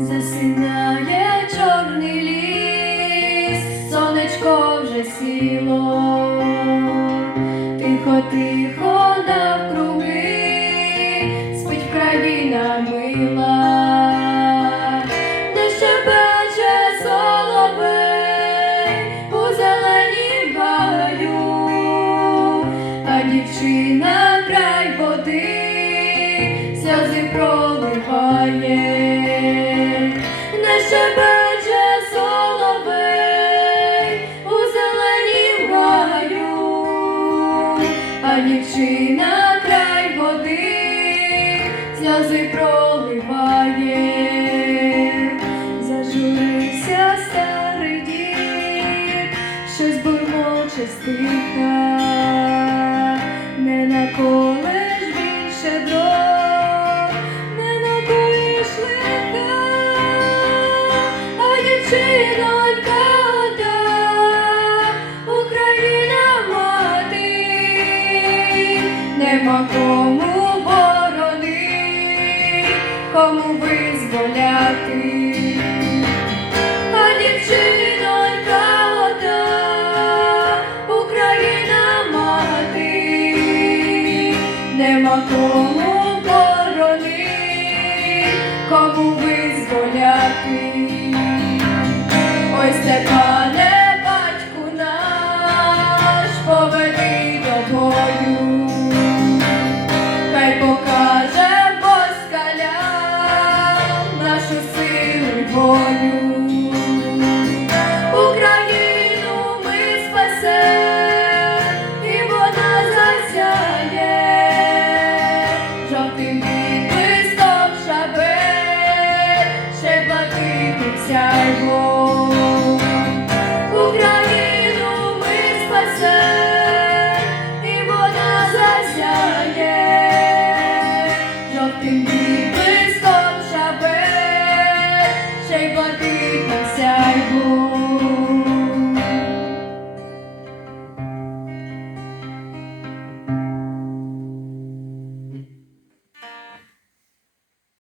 засинає чорний ліс, сонечко вже сіло, тихо, тихо навкруги, спить в країна мила, де ще пече соловей у зеленім баю, а дівчина. Дівчина край води сльози проливає, зажурився старий дід, щось бурмоче стиха, не наколеш більше кому борони, кому визволяти. А дівчинонька ота, Україна мати, нема кому борони, кому визволяти. Ой, Степане, волю. Україну ми спасем, і вона засяє, жовтим відблиском шабель, ще блакитним сяйво.